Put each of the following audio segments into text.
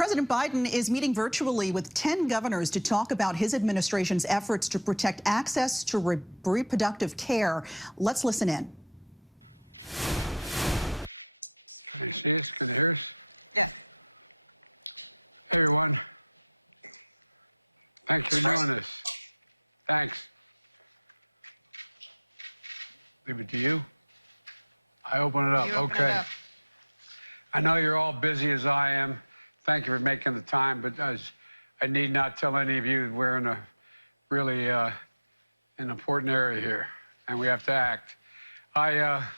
President Biden is meeting virtually with 10 governors to talk about his administration's efforts to protect access to reproductive care. Let's listen in. Can you see us? Can you hear us? Yes. Hey, everyone. Thank you for doing this. Thanks. Leave it to you. I open it up. You open okay. it up. I know you're all busy as I am. Thank you for making the time, but I need not tell any of you we're in a really an important area here, and we have to act. I'm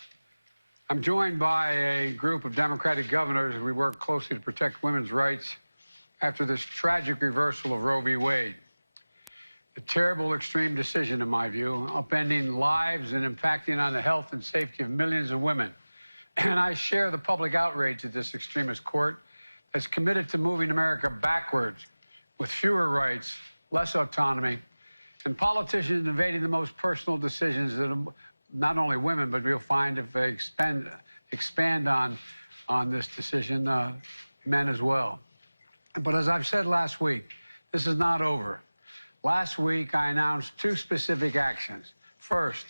joined by a group of Democratic governors. We work closely to protect women's rights after this tragic reversal of Roe v. Wade. A terrible, extreme decision, in my view, upending lives and impacting on the health and safety of millions of women. And I share the public outrage at this extremist court that's committed to moving America backwards with fewer rights, less autonomy, and politicians invading the most personal decisions that not only women, but we'll find if they expand on this decision, men as well. But as I've said last week, this is not over. Last week, I announced two specific actions. First,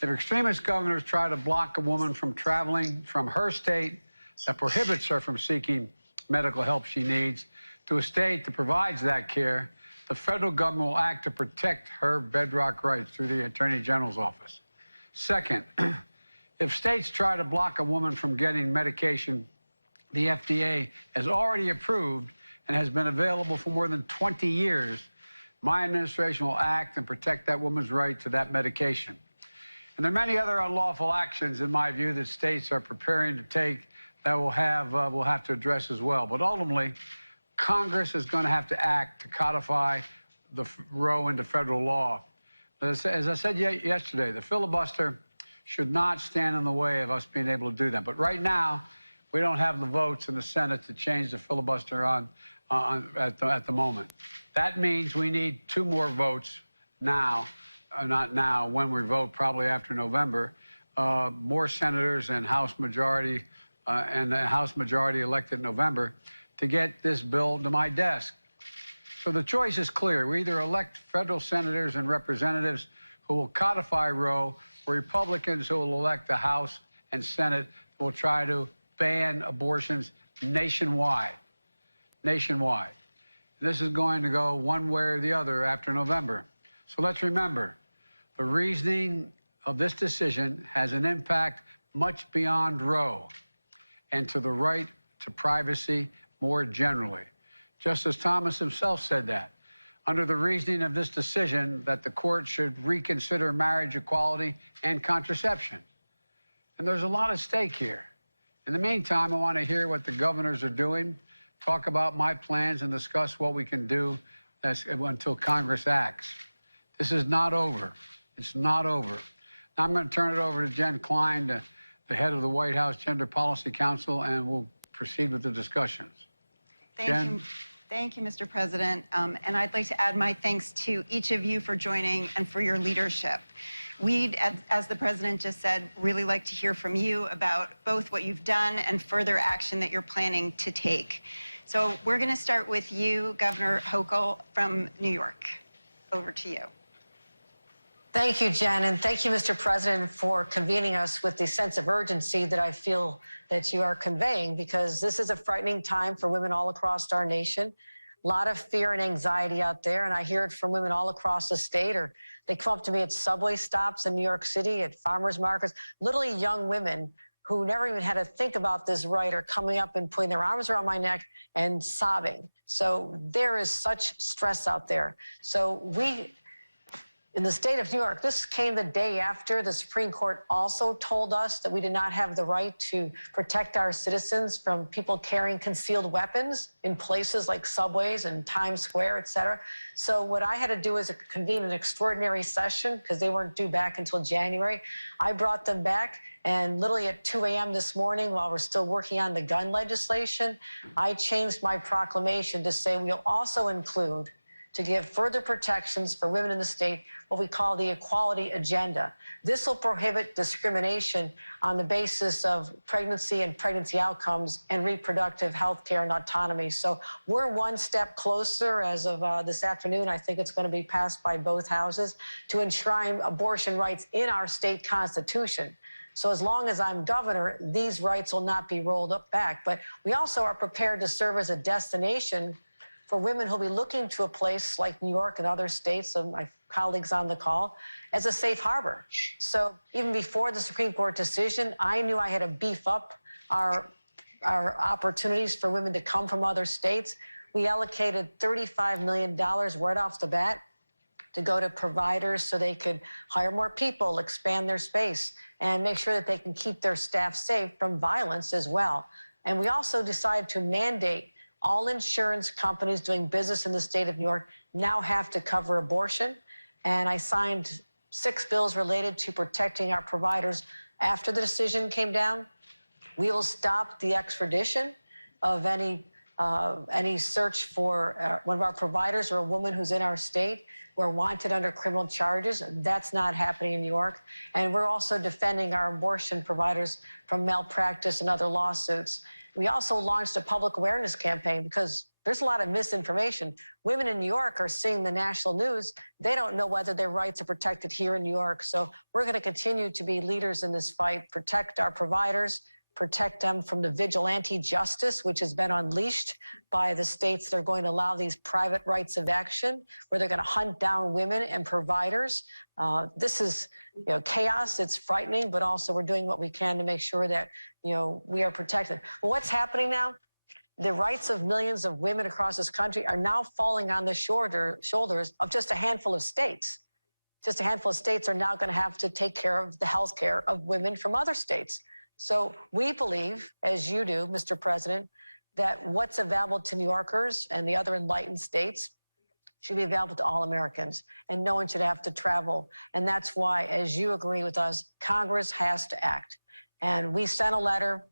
if extremist governors try to block a woman from traveling from her state that prohibits her from seeking medical help she needs to a state that provides that care, the federal government will act to protect her bedrock rights through the Attorney General's office. Second, if states try to block a woman from getting medication the FDA has already approved and has been available for more than 20 years, my administration will act and protect that woman's right to that medication. And there are many other unlawful actions, in my view, that states are preparing to take that we'll have to address as well. But ultimately, Congress is going to have to act to codify the Roe into federal law. As I said yesterday, the filibuster should not stand in the way of us being able to do that. But right now, we don't have the votes in the Senate to change the filibuster at the moment. That means we need 2 more votes now, not now, when we vote, probably after November, more senators and House majority elected in November to get this bill to my desk. So the choice is clear. We either elect federal senators and representatives who will codify Roe, or Republicans who will elect the House and Senate who will try to ban abortions nationwide. Nationwide. This is going to go one way or the other after November. So let's remember, the reasoning of this decision has an impact much beyond Roe and to the right to privacy more generally. Justice Thomas himself said that. Under the reasoning of this decision, that the court should reconsider marriage equality and contraception. And there's a lot at stake here. In the meantime, I want to hear what the governors are doing, talk about my plans, and discuss what we can do until Congress acts. This is not over. It's not over. Now I'm going to turn it over to Jen Klein, the head of the White House Gender Policy Council, and we'll proceed with the discussions. Thank you, Mr. President. And I'd like to add my thanks to each of you for joining and for your leadership. We'd, as the President just said, really like to hear from you about both what you've done and further action that you're planning to take. So we're going to start with you, Governor Hochul from New York. Over to you. Thank you, Jen, and thank you, Mr. President, for convening us with the sense of urgency that I feel that you are conveying, because this is a frightening time for women all across our nation. A lot of fear and anxiety out there, and I hear it from women all across the state, or they come up to me at subway stops in New York City, at farmers markets, literally young women who never even had to think about this right are coming up and putting their arms around my neck and sobbing. So there is such stress out there. So we, in the state of New York, this came the day after the Supreme Court also told us that we did not have the right to protect our citizens from people carrying concealed weapons in places like subways and Times Square, et cetera. So what I had to do is convene an extraordinary session, because they weren't due back until January. I brought them back, and literally at 2 a.m. this morning, while we're still working on the gun legislation, I changed my proclamation to say we'll also include to give further protections for women in the state, what we call the equality agenda. This will prohibit discrimination on the basis of pregnancy and pregnancy outcomes and reproductive health care and autonomy. So we're one step closer as of this afternoon. I think it's going to be passed by both houses to enshrine abortion rights in our state constitution. So as long as I'm governor, these rights will not be rolled back. But we also are prepared to serve as a destination for women who'll be looking to a place like New York and other states, and my colleagues on the call, as a safe harbor. So even before the Supreme Court decision, I knew I had to beef up our opportunities for women to come from other states. We allocated $35 million right off the bat to go to providers so they could hire more people, expand their space, and make sure that they can keep their staff safe from violence as well. And we also decided to mandate all insurance companies doing business in the state of New York now have to cover abortion. And I signed 6 bills related to protecting our providers after the decision came down. We will stop the extradition of any search for one of our providers or a woman who's in our state who are wanted under criminal charges. That's not happening in New York. And we're also defending our abortion providers from malpractice and other lawsuits. We also launched a public awareness campaign because there's a lot of misinformation. Women in New York are seeing the national news. They don't know whether their rights are protected here in New York. So we're going to continue to be leaders in this fight, protect our providers, protect them from the vigilante justice, which has been unleashed by the states that are going to allow these private rights of action, where they're going to hunt down women and providers. This is, chaos. It's frightening, but also we're doing what we can to make sure that, we are protected. Well, what's happening now? The rights of millions of women across this country are now falling on the shoulders of just a handful of states. Just a handful of states are now going to have to take care of the health care of women from other states. So we believe, as you do, Mr. President, that what's available to New Yorkers and the other enlightened states should be available to all Americans, and no one should have to travel. And that's why, as you agree with us, Congress has to act. And we sent a letter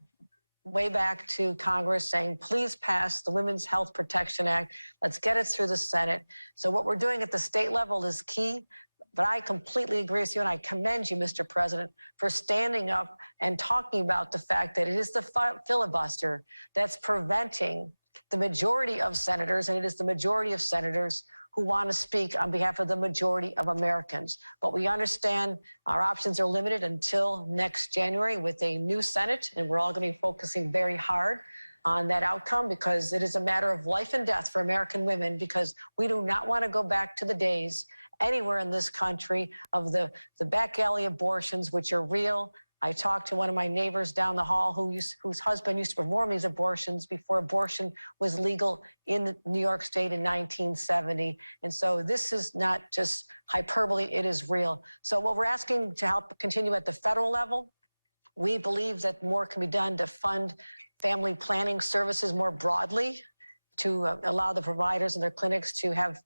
way back to Congress saying, please pass the Women's Health Protection Act. Let's get it through the Senate. So what we're doing at the state level is key. But I completely agree with you, and I commend you, Mr. President, for standing up and talking about the fact that it is the filibuster that's preventing the majority of senators, and it is the majority of senators who want to speak on behalf of the majority of Americans. But we understand our options are limited until next January with a new Senate, and we're all going to be focusing very hard on that outcome because it is a matter of life and death for American women, because we do not want to go back to the days anywhere in this country of the back alley abortions, which are real. I talked to one of my neighbors down the hall whose husband used to perform these abortions before abortion was legal in New York State in 1970. And so this is not just hyperbole, it is real. So what we're asking to help continue at the federal level, we believe that more can be done to fund family planning services more broadly, to allow the providers and their clinics to have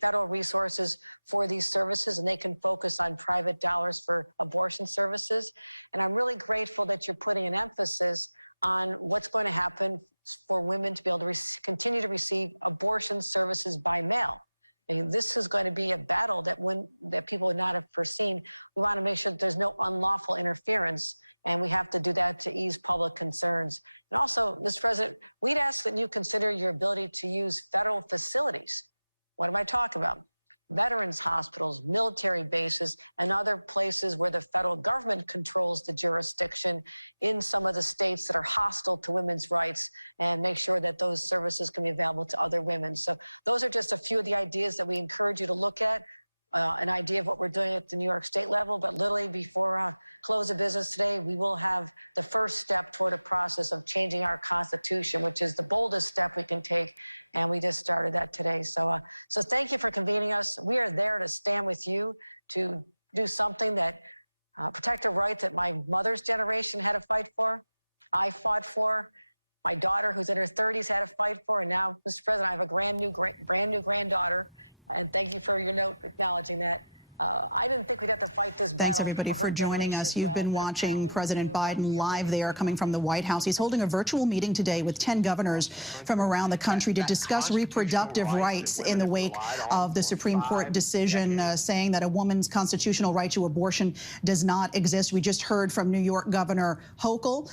federal resources for these services, and they can focus on private dollars for abortion services. And I'm really grateful that you're putting an emphasis on what's going to happen for women to be able to continue to receive abortion services by mail. I mean, this is going to be a battle that people would not have foreseen. We want to make sure that there's no unlawful interference, and we have to do that to ease public concerns. And also, Mr. President, we'd ask that you consider your ability to use federal facilities. What am I talking about? Veterans hospitals, military bases, and other places where the federal government controls the jurisdiction in some of the states that are hostile to women's rights, and make sure that those services can be available to other women. So those are just a few of the ideas that we encourage you to look at. An idea of what we're doing at the New York State level, but literally before close of business today, we will have the first step toward a process of changing our Constitution, which is the boldest step we can take, and we just started that today. So thank you for convening us. We are there to stand with you to do something that protect a right that my mother's generation had to fight for, I fought for, my daughter who's in her 30s had to fight for, and now, Mr. President, I have a brand new granddaughter. And thank you for your note acknowledging that. I didn't think we'd have to fight this battle. Thanks, everybody, for joining us. You've been watching President Biden live there, coming from the White House. He's holding a virtual meeting today with 10 governors from around the country to discuss reproductive rights in the wake of the Supreme Court decision saying that a woman's constitutional right to abortion does not exist. We just heard from New York Governor Hochul.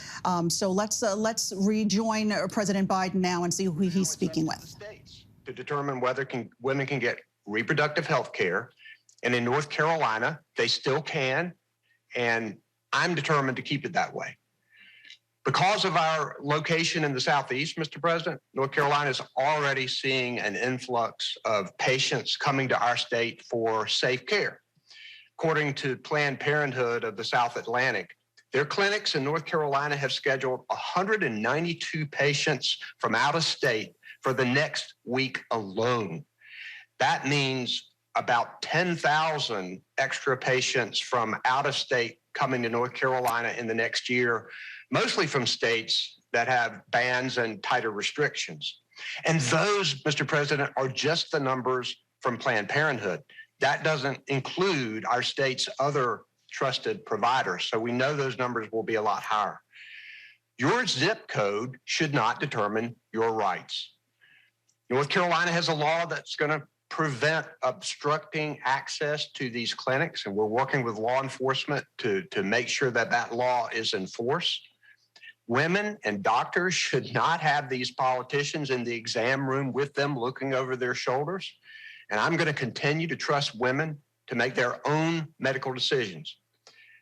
So let's rejoin President Biden now and see who he's speaking with. To determine whether women can get reproductive health care. And in North Carolina, they still can, and I'm determined to keep it that way. Because of our location in the Southeast, Mr. President, North Carolina is already seeing an influx of patients coming to our state for safe care. According to Planned Parenthood of the South Atlantic, their clinics in North Carolina have scheduled 192 patients from out of state for the next week alone. That means about 10,000 extra patients from out of state coming to North Carolina in the next year, mostly from states that have bans and tighter restrictions. And those, Mr. President, are just the numbers from Planned Parenthood. That doesn't include our state's other trusted providers. So we know those numbers will be a lot higher. Your zip code should not determine your rights. North Carolina has a law that's going to prevent obstructing access to these clinics, and we're working with law enforcement to make sure that that law is enforced. Women and doctors should not have these politicians in the exam room with them looking over their shoulders, and I'm going to continue to trust women to make their own medical decisions.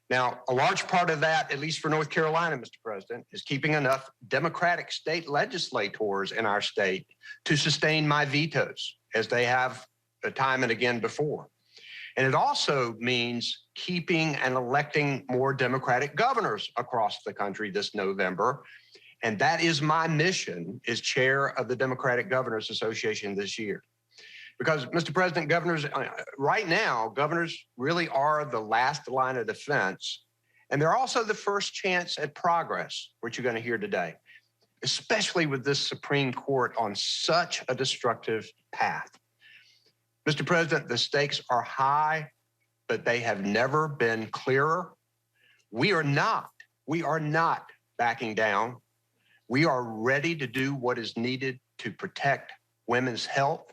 Now, a large part of that, at least for North Carolina, Mr. President, is keeping enough Democratic state legislators in our state to sustain my vetoes, as they have time and again before. And it also means keeping and electing more Democratic governors across the country this November. And that is my mission as chair of the Democratic Governors Association this year. Because, Mr. President, governors, right now, governors really are the last line of defense. And they're also the first chance at progress, which you're going to hear today, especially with this Supreme Court on such a destructive path. Mr. President, the stakes are high, but they have never been clearer. We are not backing down. We are ready to do what is needed to protect women's health.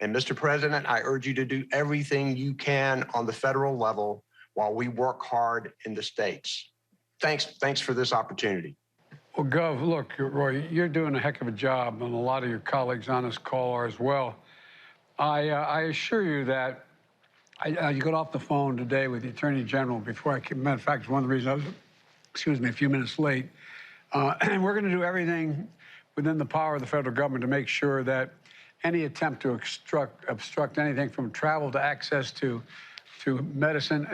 And Mr. President, I urge you to do everything you can on the federal level while we work hard in the states. Thanks for this opportunity. Well, Gov, look, Roy, you're doing a heck of a job, and a lot of your colleagues on this call are as well. I assure you that you got off the phone today with the Attorney General before I came. Matter of fact, it's one of the reasons I was, a few minutes late. And we're going to do everything within the power of the federal government to make sure that any attempt to obstruct anything from travel to access to medicine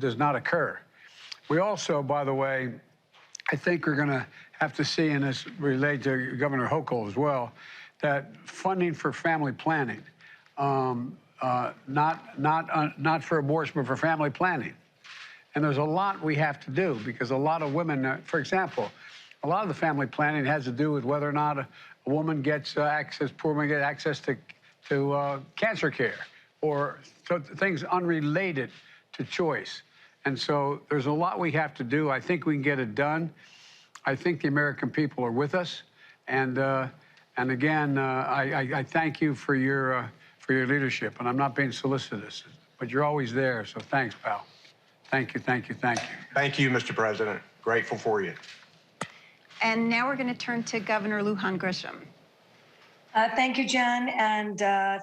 does not occur. We also, by the way, I think we're going to have to see, and this relates to Governor Hochul as well, that funding for family planning, not for abortion, but for family planning. And there's a lot we have to do because a lot of women, for example, a lot of the family planning has to do with whether or not a woman gets access, poor woman gets access to cancer care or things unrelated to choice. And so there's a lot we have to do. I think we can get it done. I think the American people are with us. And again, I thank you for your leadership. And I'm not being solicitous, but you're always there. So thanks, pal. Thank you, thank you, thank you. Thank you, Mr. President. Grateful for you. And now we're going to turn to Governor Lujan Grisham. Thank you, Jen, and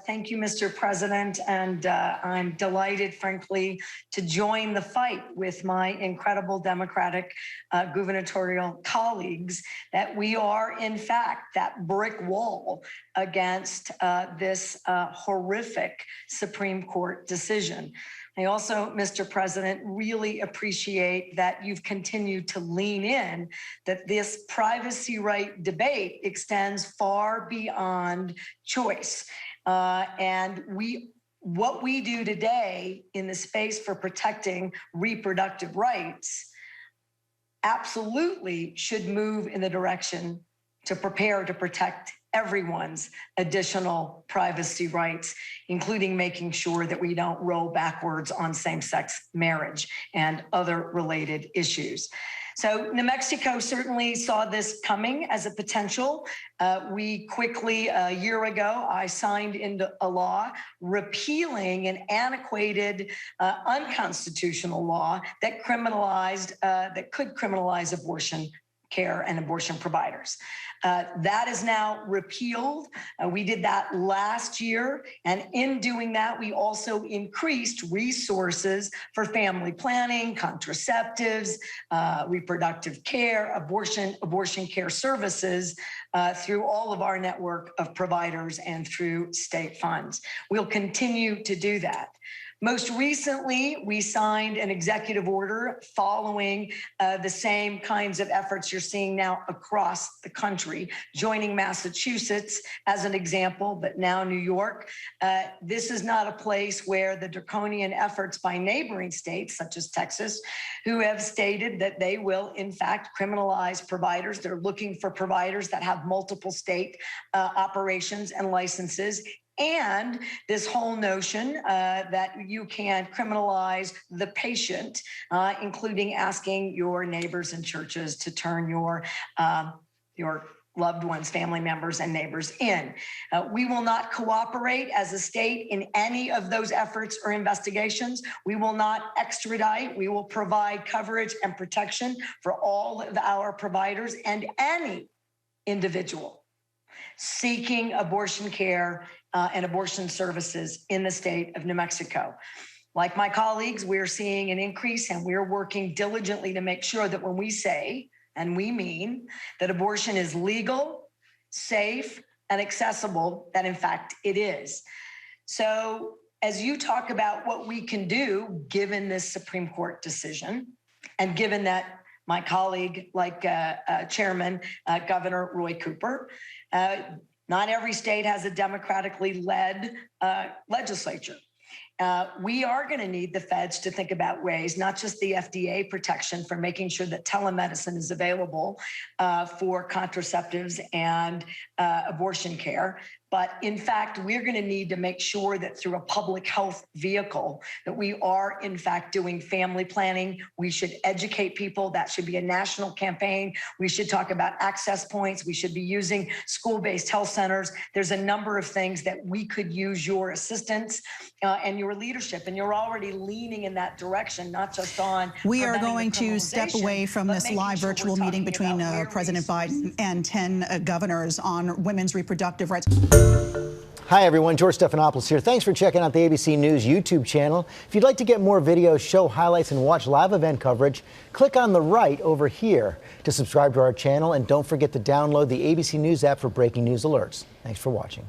thank you, Mr. President. And I'm delighted, frankly, to join the fight with my incredible Democratic gubernatorial colleagues that we are, in fact, that brick wall against this horrific Supreme Court decision. I also, Mr. President, really appreciate that you've continued to lean in, that this privacy right debate extends far beyond choice. And what we do today in the space for protecting reproductive rights absolutely should move in the direction to prepare to protect everyone's additional privacy rights, including making sure that we don't roll backwards on same-sex marriage and other related issues. So New Mexico certainly saw this coming as a potential. We quickly, a year ago, I signed into a law repealing an antiquated, unconstitutional law that could criminalize abortion care and abortion providers. That is now repealed. We did that last year. And in doing that, we also increased resources for family planning, contraceptives, reproductive care, abortion care services through all of our network of providers and through state funds. We'll continue to do that. Most recently, we signed an executive order following the same kinds of efforts you're seeing now across the country, joining Massachusetts as an example, but now New York. This is not a place where the draconian efforts by neighboring states, such as Texas, who have stated that they will, in fact, criminalize providers. They're looking for providers that have multiple state operations and licenses. And this whole notion that you can criminalize the patient, including asking your neighbors and churches to turn your loved ones, family members, and neighbors in. We will not cooperate as a state in any of those efforts or investigations. We will not extradite. We will provide coverage and protection for all of our providers and any individual seeking abortion care and abortion services in the state of New Mexico. Like my colleagues, we're seeing an increase, and we're working diligently to make sure that when we say, and we mean, that abortion is legal, safe, and accessible, that in fact it is. So as you talk about what we can do, given this Supreme Court decision, and given that my colleague, like Chairman Governor Roy Cooper, not every state has a democratically led legislature. We are going to need the feds to think about ways, not just the FDA protection for making sure that telemedicine is available for contraceptives and abortion care. But in fact, we're going to need to make sure that through a public health vehicle that we are in fact doing family planning. We should educate people. That should be a national campaign. We should talk about access points. We should be using school-based health centers. There's a number of things that we could use your assistance and your leadership. And you're already leaning in that direction, not just on. We are going to step away from this live virtual meeting between President Biden and 10 governors on women's reproductive rights. Hi, everyone. George Stephanopoulos here. Thanks for checking out the ABC News YouTube channel. If you'd like to get more videos, show highlights, and watch live event coverage, click on the right over here to subscribe to our channel. And don't forget to download the ABC News app for breaking news alerts. Thanks for watching.